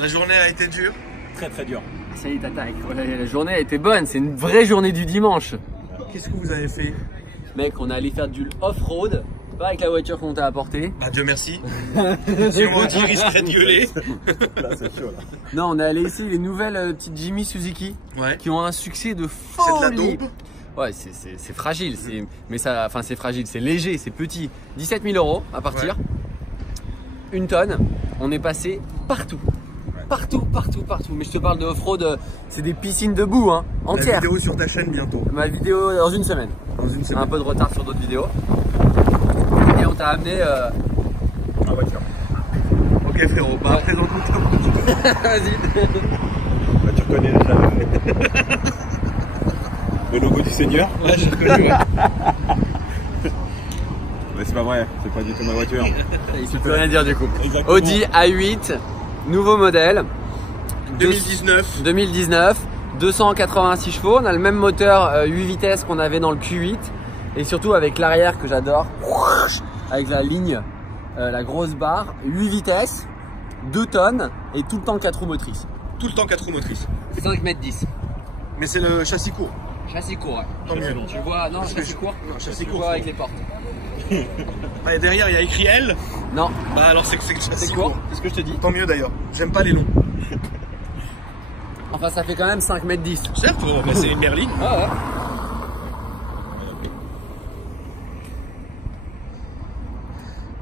La journée a été dure. Très très dur. Ça y est, t'attaques. La journée a été bonne, c'est une vraie journée du dimanche. Qu'est-ce que vous avez fait? Mec, on est allé faire du off-road, pas avec la voiture qu'on t'a apportée. Bah Dieu merci. Sinon Audi risquerait de gueuler. Là c'est chaud là. Non, on est allé essayer les nouvelles petites Jimmy Suzuki Ouais. qui ont un succès de C'est de la folie. daube. Ouais, c'est fragile, mais ça, enfin c'est fragile, c'est léger, c'est petit. 17 000 € à partir. Ouais. 1 tonne. On est passé partout. Partout. Mais je te parle de off-road, c'est des piscines de boue, hein, La entières. vidéo sur ta chaîne bientôt. Ma vidéo dans une semaine. Dans une semaine. Un peu de retard sur d'autres vidéos. Et on t'a amené. En voiture. Ok frérot, bah Ouais. présente-nous ta voiture. Vas-y. Bah, tu reconnais déjà le logo du Seigneur. Ouais, j'ai reconnu, ouais. Mais c'est pas vrai, c'est pas du tout ma voiture. Il peut rien dire du coup. Exactement. Audi A8, nouveau modèle. 2019. 2019, 286 chevaux. On a le même moteur 8 vitesses qu'on avait dans le Q8. Et surtout avec l'arrière que j'adore. Avec la ligne, la grosse barre. 8 vitesses, 2 tonnes et tout le temps 4 roues motrices. Tout le temps 4 roues motrices. 5 m 10. Mais c'est le châssis court. Châssis court, ouais. Tant mieux. Tu vois, non, Parce que châssis court. non, châssis Tu court, vois faut- avec les portes. Ah, et derrière il y a écrit L. Non, Bah alors c'est que c'est le châssis c'est court. court, c'est ce que je te dis. Tant mieux d'ailleurs. J'aime pas les longs. Enfin, ça fait quand même 5 m 10. Certes, mais c'est une berline. Ah ouais.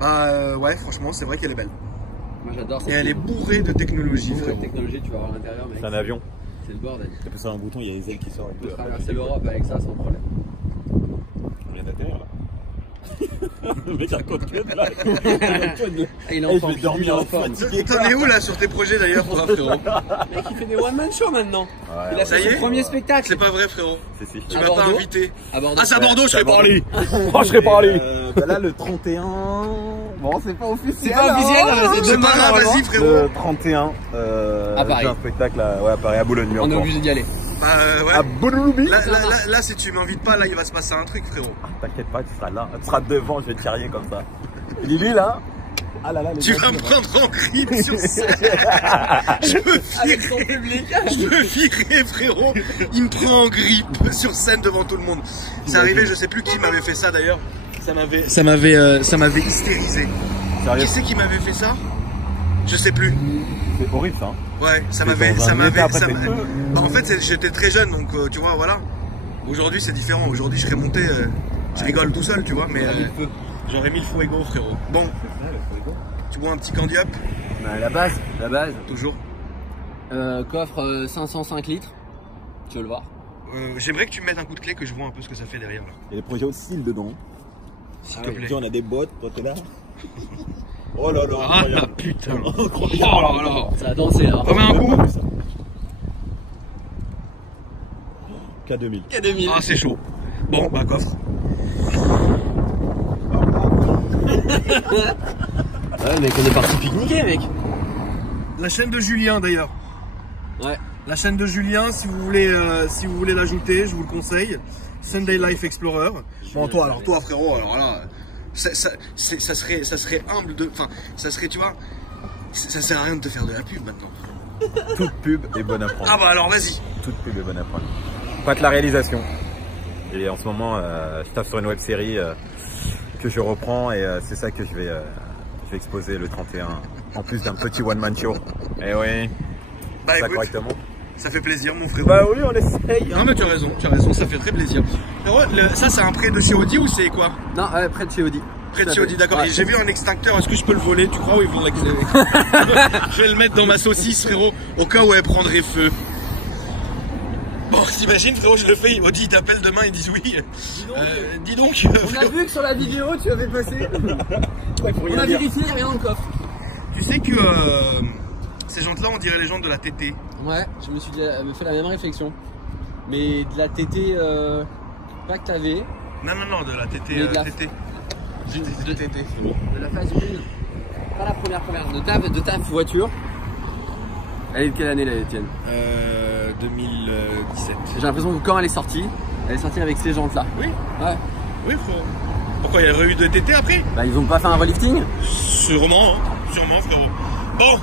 Bah ouais, franchement, c'est vrai qu'elle est belle. Moi j'adore Et elle est bourrée de technologie, La frérot. technologie, tu vas voir à l'intérieur, mec. C'est un avion. C'est le bordel. T'as passé un bouton, il y a les ailes qui sortent. On peut traverser l'Europe avec ça sans problème. On vient d'atterrir là. Le mec raconte que de là. Ah, il est Eh, en je forme, vais dormir il est en en forme. fatigué. T'en es où là sur tes projets d'ailleurs, frérot? Mec, il fait des one-man show maintenant. Ouais, Il a ça fait y son est premier spectacle. C'est pas vrai, frérot. Si. Tu À m'as pas Bordeaux invité. À Bordeaux. Ah, c'est à Bordeaux, je serais pas allé. Oh, je serais pas allé. Bah là, le 31. Bon, c'est pas officiel. C'est pas officiel, c'est C'est demain, pas grave, normalement. vas-y, frérot. Le 31. À Paris. J'ai un spectacle à Paris, à Boulogne. On est obligé d'y aller. Bah À ouais. Boulogne. Là, si tu m'invites pas, là, il va se passer un truc, frérot. T'inquiète pas, tu seras là. Tu seras devant, je vais te charrier comme ça. Lily là. Ah là là, les Tu gars, vas me prendre en grippe sur scène. Je me Avec son virer. public. Je me virer, frérot. Il me prend en grippe sur scène devant tout le monde. C'est arrivé, je sais plus qui m'avait fait ça d'ailleurs. Ça m'avait hystérisé. Sérieux, Qui c'est qui m'avait fait ça? Je sais plus. c'est horrible ça. Hein. Ouais, C'est dans un état, après, c'est peu. Bah, en fait, j'étais très jeune, donc tu vois, voilà. Aujourd'hui, c'est différent. Aujourd'hui, je serais monté, je rigole tout seul, tu vois, mais j'aurais mis le fuego, frérot. Bon, tu bois un petit candy up, Bah, la base. toujours. Coffre 505 litres. Tu veux le voir? J'aimerais que tu me mettes un coup de clé, que je vois un peu ce que ça fait derrière, là. Il y a des projets aussi dedans. S'il te plaît. On a des bottes, toi t'es là. Oh là là, Ah, incroyable. putain. Incroyable. Oh là là. Ça a dansé là. Remets un coup. K2000. K2000. Ah, c'est chaud. Bon, bah, coffre. Ouais, mec, on est parti pique-niquer, mec. La chaîne de Julien, d'ailleurs. Ouais. La chaîne de Julien, si vous voulez l'ajouter, je vous le conseille. Sunday Life Explorer. Bon, toi, frérot, alors là, ça serait humble de, enfin, ça serait, tu vois, ça sert à rien de te faire de la pub maintenant. Toute pub est bonne à prendre. Ah bah alors, vas-y. Toute pub est bonne à prendre. Pas que la réalisation. Et en ce moment, je tape sur une web série que je reprends et c'est ça que je vais exposer le 31. En plus d'un petit one-man show. Eh oui. Bah Ça écoute, correctement. ça fait plaisir, mon frérot. Bah oui, on essaye. Non mais tu as raison, ça fait très plaisir. Frérot, ça c'est un prêt de chez Audi ou c'est quoi? Non, près de chez Audi. Prêt de Tout à chez Audi, fait. d'accord. Ouais. Et j'ai vu un extincteur, est-ce que je peux le voler? Tu crois ou ils vont l'accélérer? Je vais le mettre dans ma saucisse, frérot, au cas où elle prendrait feu. Bon, t'imagines, frérot, je le fais, Audi t'appelle demain, ils disent oui. Dis donc, On a frérot, vu que sur la vidéo, tu avais passé. On a vérifié, il n'y a rien dans le coffre. tu sais que ces jantes-là, on dirait les jantes de la TT. Ouais, je me suis fait la même réflexion. Mais de la TT, pas que t'avais. Non, de la TT. Mais de la- TT. De la phase 1. Pas la première. De ta voiture. Elle est de quelle année la tienne? 2017. J'ai l'impression que quand elle est sortie avec ces jantes là. Oui. Ouais. Oui, frérot. Pourquoi, il y a eu de TT après? Bah ils ont pas fait un relifting? Sûrement, hein. Sûrement, frérot. Bon,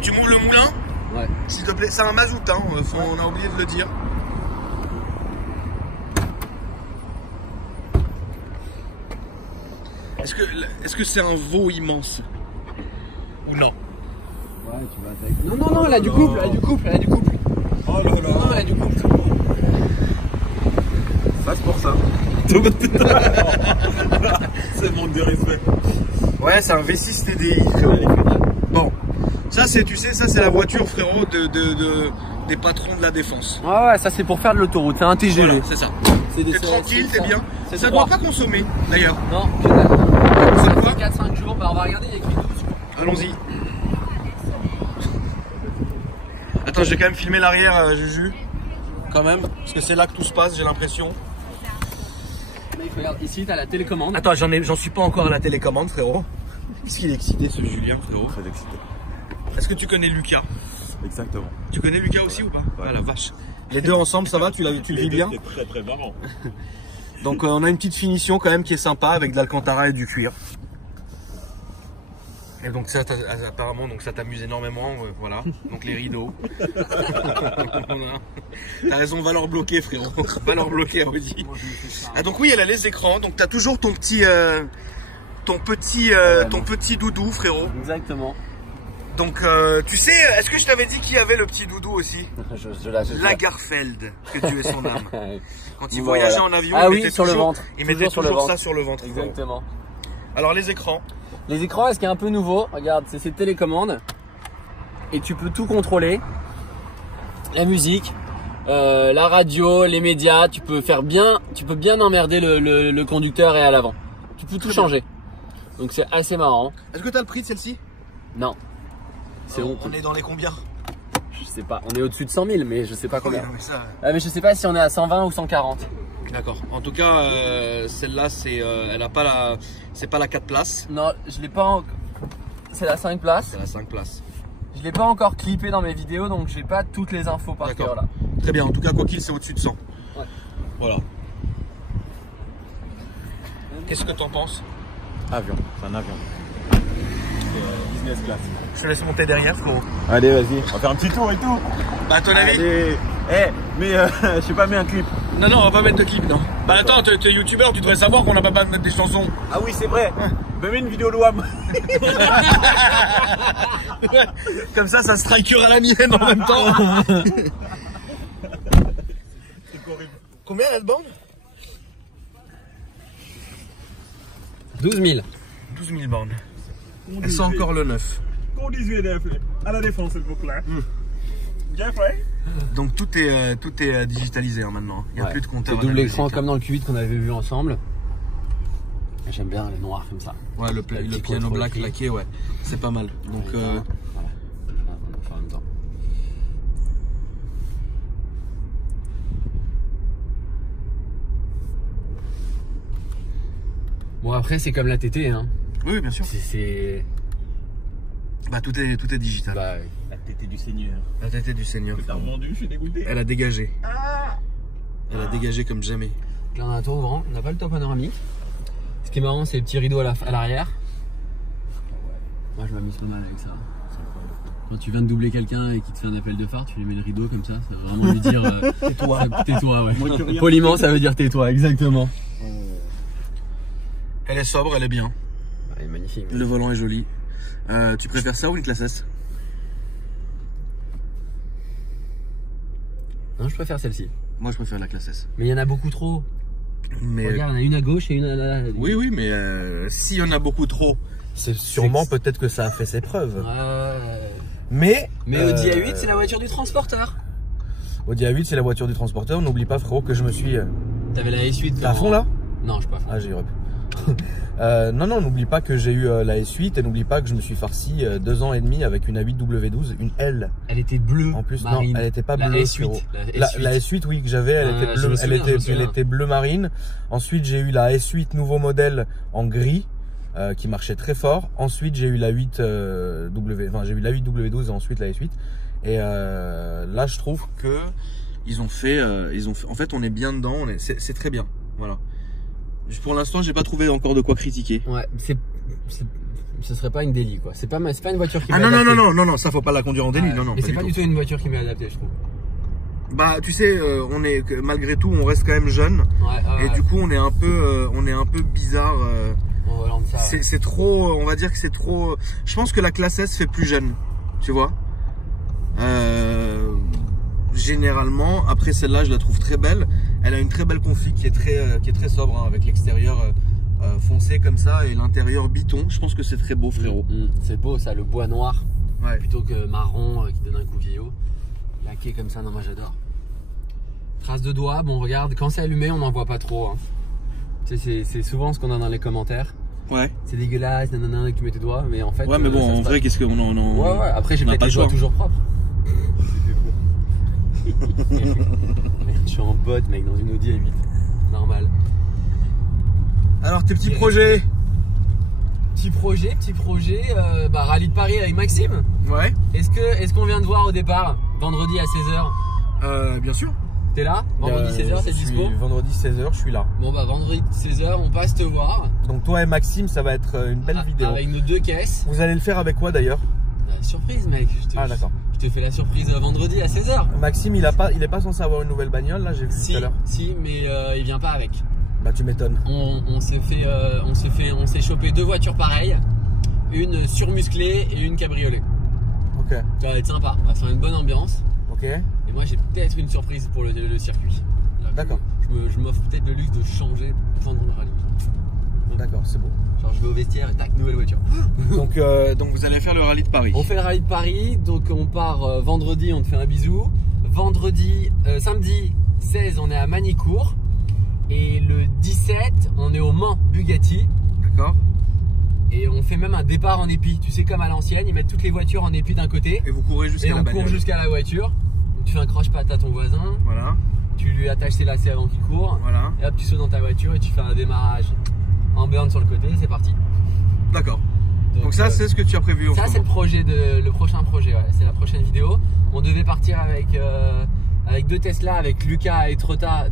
tu montes le moulin? Ouais. S'il te plaît, c'est un mazout, hein. On a oublié de le dire. Est-ce que c'est un veau immense? Ou non? Ouais, tu vas avec. Non, non, non, elle a du couple, elle a du couple, elle a du couple. Oh là là. Non, elle a du couple. Ça, c'est pour ça. C'est manque de respect. Ouais, c'est un V6 TDI, frérot. Bon, ça c'est, tu sais, ça c'est la voiture, frérot, des patrons de la défense. Ouais, ouais, ça c'est pour faire de l'autoroute, c'est un TGV. Voilà, c'est ça. T'es tranquille, t'es bien. Ça doit pas consommer, d'ailleurs. Non, que dalle. C'est quoi? 4-5 jours, bah on va regarder, il y a écrit 12. Allons-y. Attends, je vais quand même filmer l'arrière, Juju. Quand même, parce que c'est là que tout se passe, j'ai l'impression. Mec, regarde, ici t'as la télécommande. Attends, j'en suis pas encore à la télécommande, frérot. Puisqu'il est excité, ce Julien, frérot. Très excité. Est-ce que tu connais Lucas? Exactement. Tu connais Lucas aussi ou pas? Ah la vache. Les deux ensemble, ça va? Tu le vis bien? C'est très très marrant. Donc on a une petite finition quand même qui est sympa avec de l'alcantara et du cuir. Et donc ça, apparemment, donc ça t'amuse énormément, voilà. Donc les rideaux. Voilà. T'as raison, valeur bloquée, frérot. Valeur bloquée, Audi. Ah donc oui, elle a les écrans. Donc t'as toujours ton petit, ton petit doudou, frérot. Exactement. Donc tu sais, est-ce que je t'avais dit qui avait le petit doudou aussi? Lagerfeld, que Dieu ait son âme. Quand il voyageait en avion, ah il oui, mettait sur toujours, le ventre. il mettait sur toujours ça sur le ventre. Exactement. Alors les écrans. Les écrans, ce qui est un peu nouveau, regarde, c'est ces télécommandes. Et tu peux tout contrôler. La musique, la radio, les médias, tu peux bien emmerder le conducteur et à l'avant. Tu peux tout changer. Donc c'est assez marrant. Est-ce que tu as le prix de celle-ci? Non. C'est bon. On est dans les combien? Je sais pas, on est au-dessus de 100 000, mais je sais pas combien. Oui, non, mais ça... mais je sais pas si on est à 120 ou 140. D'accord. En tout cas, celle-là, c'est, elle a pas la, c'est pas la 4 places. Non, je l'ai pas encore. C'est la 5 places. C'est la 5 places. Je l'ai pas encore clippé dans mes vidéos, donc j'ai pas toutes les infos par cœur là. Très bien. En tout cas, quoi qu'il, c'est au-dessus de 100. Ouais. Voilà. Qu'est-ce que t'en penses? Avion, c'est un avion. Business class. Je te laisse monter derrière, frérot. Allez, vas-y, on va faire un petit tour et tout. Bah, à ton avis? Allez. Mais je sais pas, mis un clip. Non, non, on va pas mettre de clip, non. Bah attends, t'es youtubeur, tu devrais savoir qu'on n'a pas de mettre des chansons. Ah oui, c'est vrai. Me mets une vidéo de WAM. Comme ça strikera la mienne en même temps. C'est horrible. Combien la borne? 12 000. 12 000 bornes. Et c'est encore le 9. Conduisez à la défense, s'il vous plaît. Bien fait. Donc tout est digitalisé hein, maintenant. Il n'y a plus de compteur. C'est double écran comme dans le Q8 qu'on avait vu ensemble. J'aime bien les noirs comme ça. Ouais, le piano black laqué, ouais, c'est pas mal. Donc voilà. On va faire en même temps. Bon après c'est comme la TT hein. Oui, bien sûr. C'est bah tout est digital. bah, La tétée du Seigneur. La tête du Seigneur. T'as revendu, je suis dégoûté. Elle a dégagé. Elle a dégagé comme jamais. là on a un tour grand, on n'a pas le top panoramique. Ce qui est marrant c'est les petits rideaux à l'arrière. Moi je m'amuse pas mal avec ça. Quand tu viens de doubler quelqu'un et qu'il te fait un appel de phare, tu lui mets le rideau comme ça veut vraiment lui dire tais-toi. Tais-toi, ouais. Poliment ça veut dire tais-toi, exactement. Elle est sobre, elle est bien. Elle est magnifique. Le volant est joli. Tu préfères ça ou une classe S? Non, je préfère celle-ci. Moi je préfère la classe S. Mais il y en a beaucoup trop. Mais regarde, il y en a une à gauche et une à la... oui, oui, mais s'il y en a beaucoup trop, c'est sûrement peut-être que ça a fait ses preuves. Mais Audi A8 c'est la voiture du transporteur. Audi A8 c'est la voiture du transporteur. N'oublie pas frérot que je me suis... T'avais la S8. T'es à fond là? Non, je suis pas à fond. Ah j'ai eu rep. Non, n'oublie pas que j'ai eu la S8 et n'oublie pas que je me suis farci 2 ans et demi avec une A8 W12, une L. Elle était bleue. En plus, marine. non, elle était pas la bleue. S8. La S8, oui, que j'avais, elle était bleue. Elle était bleu marine. Ensuite, j'ai eu la S8 nouveau modèle en gris. Qui marchait très fort. Ensuite, j'ai eu la 8 j'ai eu la 8 W12 et ensuite la S8. Et là, je trouve que ils ont fait, en fait, on est bien dedans. C'est très bien. Voilà. Pour l'instant, j'ai pas trouvé encore de quoi critiquer. Ouais, ce serait pas une délit quoi. C'est pas une voiture qui Ah m'est non, adaptée. non, ça faut pas la conduire en délit. Non, Mais c'est pas du tout une voiture qui m'est adaptée, je trouve. Bah, tu sais, malgré tout, on reste quand même jeune. Ouais, et du coup, on est un peu bizarre. C'est trop, on va dire que c'est trop. Je pense que la classe S fait plus jeune, tu vois. Généralement, après celle-là, je la trouve très belle. Elle a une très belle config qui est très sobre, hein, avec l'extérieur foncé comme ça et l'intérieur biton. Je pense que c'est très beau, frérot. C'est beau ça, le bois noir plutôt que marron qui donne un coup vieillot. Laqué comme ça, non, moi j'adore. Trace de doigts, bon regarde, quand c'est allumé, on n'en voit pas trop. Hein. Tu sais, c'est souvent ce qu'on a dans les commentaires. Ouais. C'est dégueulasse, nanana, que tu mets tes doigts, mais en fait. Ouais, mais bon, en vrai, qu'est-ce qu'on en. Ouais, après j'ai peut-être les doigts toujours propres. Je suis en botte, mec, dans une Audi A8. Normal. Alors, tes petits projets? Petit projet, rallye de Paris avec Maxime. Ouais. Est-ce qu'on vient de voir au départ, vendredi à 16h? Bien sûr. T'es là? Vendredi 16h, c'est dispo? Vendredi 16h, je suis là. Bon bah vendredi 16h, on passe te voir. Donc toi et Maxime, ça va être une belle vidéo. Avec nos 2 caisses. Vous allez le faire avec quoi d'ailleurs? Surprise mec. D'accord. Je te fais la surprise vendredi à 16h. Maxime, il est pas censé avoir une nouvelle bagnole là, j'ai vu tout à l'heure. Si, mais il vient pas avec. Bah tu m'étonnes. On s'est chopé 2 voitures pareilles, une surmusclée et une cabriolet. Ok. Ça va être sympa, on va faire une bonne ambiance. Ok. Et moi j'ai peut-être une surprise pour le circuit. D'accord. Je m'offre peut-être le luxe de changer pendant le rallye. D'accord, c'est beau. Genre je vais au vestiaire et tac, nouvelle voiture. Donc vous allez faire le rallye de Paris. On fait le rallye de Paris, donc on part vendredi, on te fait un bisou. Samedi 16 on est à Manicourt. Et le 17 on est au Mans Bugatti. D'accord. Et on fait même un départ en épi. Tu sais, comme à l'ancienne, ils mettent toutes les voitures en épi d'un côté. Et vous courez jusqu'à la bagnole. Et on court jusqu'à la voiture. Donc tu fais un croche-patte à ton voisin. Voilà. Tu lui attaches ses lacets avant qu'il court. Voilà. Et hop, tu sautes dans ta voiture et tu fais un démarrage en burn sur le côté. C'est parti. D'accord. Donc ça, c'est ce que tu as prévu. Ça, c'est le prochain projet. Ouais. C'est la prochaine vidéo. On devait partir avec 2 Tesla, avec Lucas et Trotta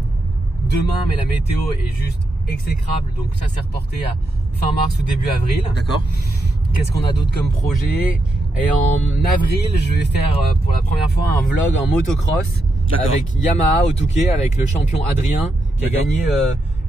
demain, mais la météo est juste exécrable. Donc ça, c'est reporté à fin mars ou début avril. D'accord. Qu'est-ce qu'on a d'autre comme projet? Et en avril, je vais faire pour la première fois un vlog en motocross avec Yamaha au Touquet, avec le champion Adrien qui a gagné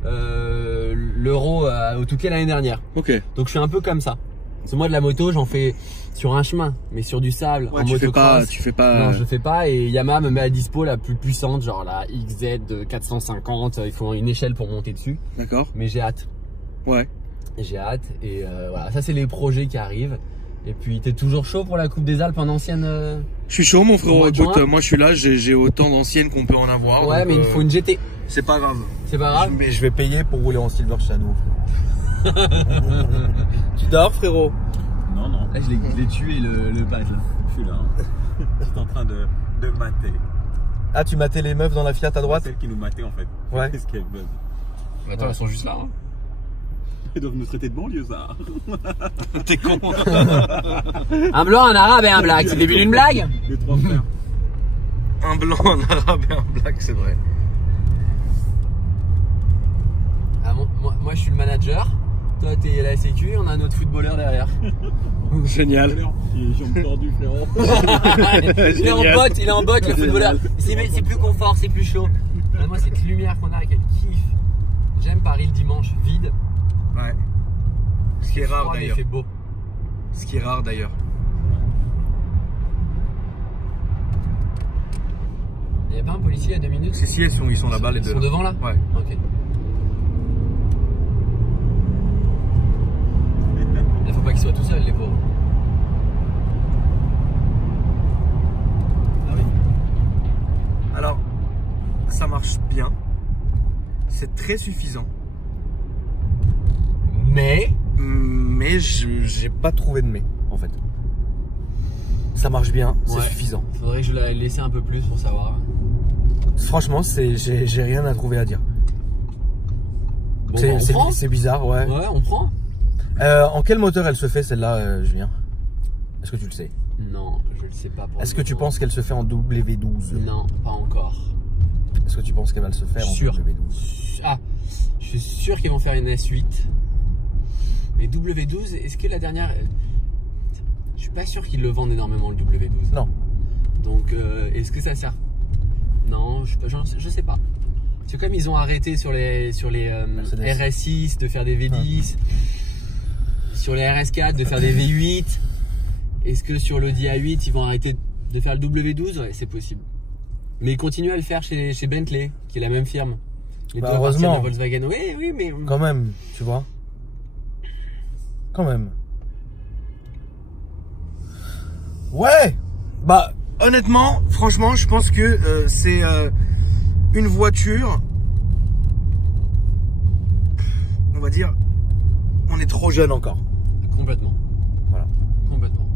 l'Euro au Touquet l'année dernière. Ok. Donc je suis un peu comme ça. Parce que moi de la moto, j'en fais sur un chemin, mais sur du sable, en motocross. Tu fais pas. Non, je le fais pas. Et Yamaha me met à dispo la plus puissante, genre la XZ de 450. Il faut une échelle pour monter dessus. D'accord. Mais j'ai hâte. Ouais. J'ai hâte. Et voilà, ça c'est les projets qui arrivent. Et puis t'es toujours chaud pour la Coupe des Alpes en ancienne? Je suis chaud mon frérot. Écoute, moi je suis là, j'ai autant d'anciennes qu'on peut en avoir. Ouais, donc, mais il faut une GT. C'est pas grave. C'est pas grave. Mais je vais payer pour rouler en Silver Shadow. Tu dors frérot? Non. Là je l'ai tué le badge là. Je suis là. Je suis en train de mater. Ah, tu matais les meufs dans la Fiat à droite? Celles qui nous mataient en fait. Ouais. Qu'est-ce qu'elles veulent? Attends, elles sont juste là. Hein. Ils doivent nous traiter de banlieusards. T'es con. Un blanc, un arabe et un black. C'est le début d'une blague? Les 3 frères. Un blanc, un arabe et un black, c'est vrai. Ah, moi je suis le manager. Toi t'es la sécu, on a un autre footballeur derrière. Génial. Il est jambes tordues frérot. Il est en botte le footballeur. C'est plus confort, c'est plus chaud. Mais moi cette lumière qu'on a, quel kiff. J'aime Paris le dimanche, vide. Ouais. Ce qui est rare d'ailleurs. Il fait beau. Ce qui est rare d'ailleurs. Il n'y avait pas un policier il y a 2 minutes? Si, ils sont là-bas les deux. Ils sont devant là? Ouais. Ok. Il faut pas qu'ils soient tout seuls les pauvres. Ah oui. Alors, ça marche bien. C'est très suffisant. Mais j'ai pas trouvé de mais en fait. Ça marche bien, c'est suffisant. Faudrait que je la laisse un peu plus pour savoir. Franchement, j'ai rien à trouver à dire. Bon, c'est bizarre, ouais. Ouais, on prend. En quel moteur elle se fait celle-là, Julien? Est-ce que tu le sais? Non, je le sais pas. Est-ce que tu penses qu'elle se fait en W12? Non, pas encore. Est-ce que tu penses qu'elle va se faire Sûr. en W12? Ah, je suis sûr qu'ils vont faire une S8. Mais W12, est-ce que la dernière... Je suis pas sûr qu'ils le vendent énormément le W12. Non. Donc, est-ce que ça sert? Non, je sais pas. C'est comme ils ont arrêté sur les RS6 de faire des V10, sur les RS4 de faire des V8. Est-ce que sur le A8 ils vont arrêter de faire le W12? Ouais, c'est possible. Mais ils continuent à le faire chez Bentley, qui est la même firme. Les deux heureusement. de Volkswagen. Oui, mais Quand même, tu vois. Quand même. Ouais. Bah, honnêtement, franchement, je pense que c'est une voiture. On va dire, on est trop jeune encore. complètement. Voilà. Complètement.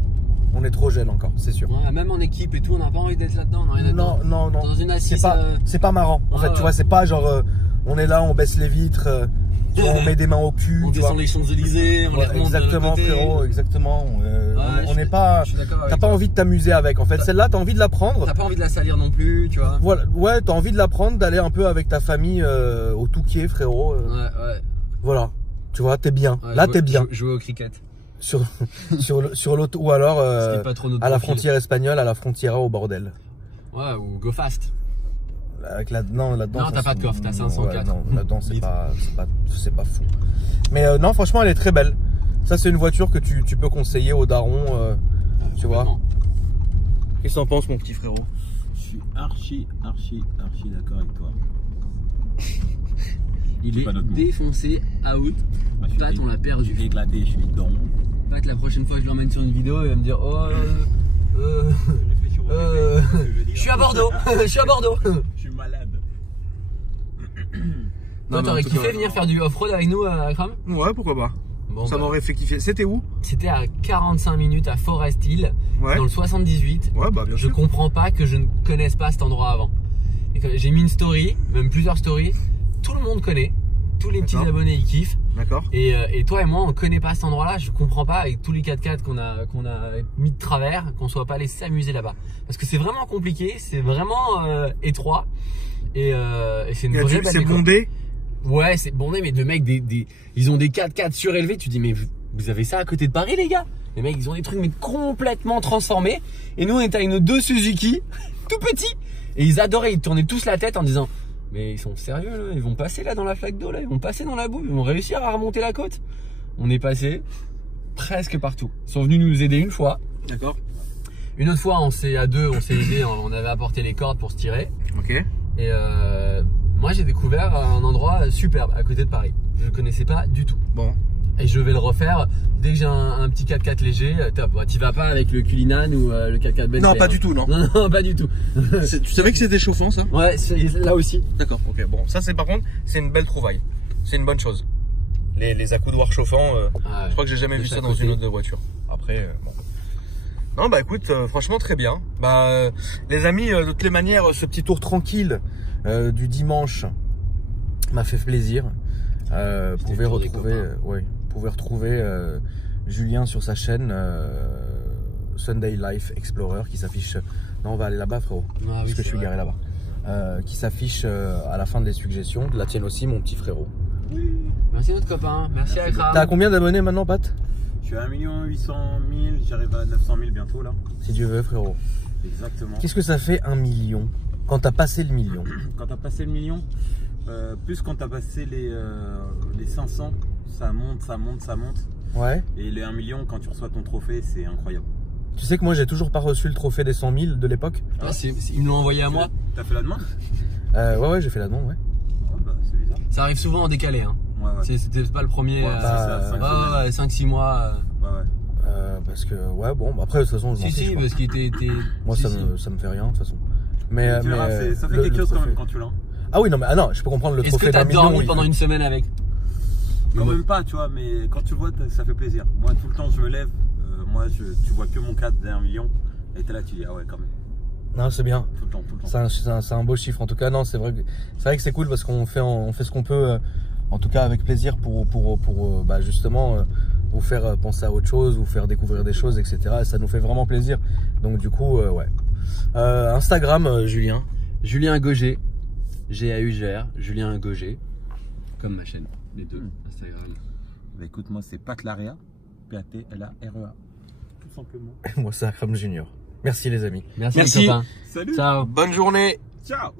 On est trop jeune encore, c'est sûr. Ouais, même en équipe et tout, on n'a pas envie d'être là-dedans. On a rien à Non, dedans. non, non. Dans une assise, C'est pas marrant. En fait, ouais. tu vois, c'est pas genre on est là, on baisse les vitres, tu vois, on met des mains au cul. on tu vois. descend les Champs-Élysées, on Ouais, les remonte de l'autre exactement, côté. frérot, exactement. On n'est pas. Je suis d'accord avec T'as pas toi. envie de t'amuser avec. En fait, celle-là, t'as envie de la prendre. T'as pas envie de la salir non plus, tu vois. Voilà, ouais, t'as envie de la prendre, d'aller un peu avec ta famille au Touquier, frérot. Ouais. Voilà, tu vois, t'es bien. Ouais, Là, t'es bien. Jouer au cricket. Sur l'auto, ou alors Ce qui est pas trop notre à la profil. frontière espagnole, à la frontière au bordel. Ouais, ou go fast. Avec non, là-dedans. Non, t'as pas de coffre, t'as 504. non, là-dedans, c'est Litre. pas fou. Mais non, franchement, elle est très belle. Ça, c'est une voiture que tu peux conseiller aux darons, tu vois. Complètement. Qu'est-ce que t'en penses, mon petit frérot? Je suis archi d'accord avec toi. Il J'ai pas d'autre est mot. défoncé, out. Moi, je suis Pat, on l'a perdu. éclaté, je suis dans. Pat, la prochaine fois que je l'emmène sur une vidéo, il va me dire oh, je suis à Bordeaux, je suis à Bordeaux. Je suis malade. Toi, mais t'aurais en tout kiffé cas, venir faire du off-road avec nous à Akram? Ouais, pourquoi pas. Bon, Ça bah, m'aurait fait kiffer. C'était où? C'était à 45 minutes à Forest Hill, Ouais. dans le 78. Ouais, bah bien Je sûr. comprends pas que je ne connaisse pas cet endroit avant. Et quand j'ai mis une story, même plusieurs stories, tout le monde connaît, tous les petits D'accord. abonnés ils kiffent. D'accord. Et toi et moi on connaît pas cet endroit-là, je comprends pas avec tous les 4x4 qu'on a mis de travers, qu'on soit pas allé s'amuser là-bas. Parce que c'est vraiment compliqué, c'est vraiment étroit et c'est une vraie belle C'est déco. bondé. Ouais, c'est bondé, mais de mecs, ils ont des 4x4 surélevés. Tu dis, mais vous avez ça à côté de Paris, les gars? Les mecs, ils ont des trucs, mais complètement transformés. Et nous, on était avec nos deux Suzuki, tout petits. Et ils adoraient, ils tournaient tous la tête en disant, mais ils sont sérieux, là? Ils vont passer là dans la flaque d'eau, là? Ils vont passer dans la boue? Ils vont réussir à remonter la côte? On est passé presque partout. Ils sont venus nous aider une fois. D'accord. Une autre fois, on s'est aidé, on avait apporté les cordes pour se tirer. Ok. Et moi j'ai découvert un endroit superbe à côté de Paris. Je ne connaissais pas du tout. Bon. Et je vais le refaire dès que j'ai un petit 4x4 léger. Top. Bah, t'y vas pas avec le Cullinan ou le 4x4 Bentley. Non, pas hein. du tout, non. Non, pas du tout. Tu savais que c'était chauffant, ça? Ouais, là aussi. D'accord. Ok. Bon, ça c'est par contre, c'est une belle trouvaille. C'est une bonne chose. Les accoudoirs chauffants. Ah ouais. Je crois que j'ai jamais De vu ça chaque dans côté. une autre voiture. Après, bon. Non, bah écoute, franchement très bien. Bah, les amis, de toutes les manières, ce petit tour tranquille du dimanche m'a fait plaisir. Pouvez le tour des retrouver Julien sur sa chaîne Sunday Life Explorer qui s'affiche. Non, on va aller là-bas, frérot. Ah, oui, parce que c'est je suis vrai. garé là-bas. Qui s'affiche à la fin des suggestions. La tienne aussi, mon petit frérot. Merci notre copain. Merci à Akram. T'as combien d'abonnés maintenant, Pat? Je suis à 1 800 000, j'arrive à 900 000 bientôt là. Si Dieu veut, frérot. Exactement. Qu'est-ce que ça fait 1 million quand t'as passé le million? Quand t'as passé le million, plus quand t'as passé les 500, ça monte. Ouais. Et les 1 million, quand tu reçois ton trophée, c'est incroyable. Tu sais que moi j'ai toujours pas reçu le trophée des 100 000 de l'époque. Ah, ils me l'ont envoyé à moi. T'as fait la demande? Ouais, j'ai fait la demande, ouais. Ouais, bah c'est bizarre. Ça arrive souvent en décalé. Hein. Ouais. C'était pas le premier. Ouais, c'est ça, 5-6 mois. Ouais. Parce que, ouais, bon, après, de toute façon, je m'en fiche, Si, quoi. parce qu'il était. Moi, si, ça me fait rien, de toute façon. Mais, Tu verras, ça fait quelque chose quand même quand tu l'as. Ah oui, non, mais non, je peux comprendre le Est-ce que trophée t'as d'un million. dormi oui. pendant une semaine avec? Quand même pas, tu vois, mais quand tu le vois, ça fait plaisir. Moi, tout le temps, je me lève, tu vois que mon cadre d'1 million, et t'es là, tu dis, ah ouais, quand même. Non, c'est bien. Tout le temps. C'est un beau chiffre. En tout cas, non, c'est vrai que c'est cool parce qu'on fait ce qu'on peut, en tout cas avec plaisir pour justement vous faire penser à autre chose, vous faire découvrir des choses, etc. Et ça nous fait vraiment plaisir. Donc du coup, ouais. Instagram, Julien. Julien Gauger. GAUGR, Julien Gauger, comme ma chaîne, les deux, Instagram. Bah écoute, moi c'est Patlaria, P-A-T-L-A-R-E-A. Tout simplement. Moi, c'est Akram Junior. Merci les amis. Merci, Merci. les copains. Salut. Ciao. Bonne journée. Ciao.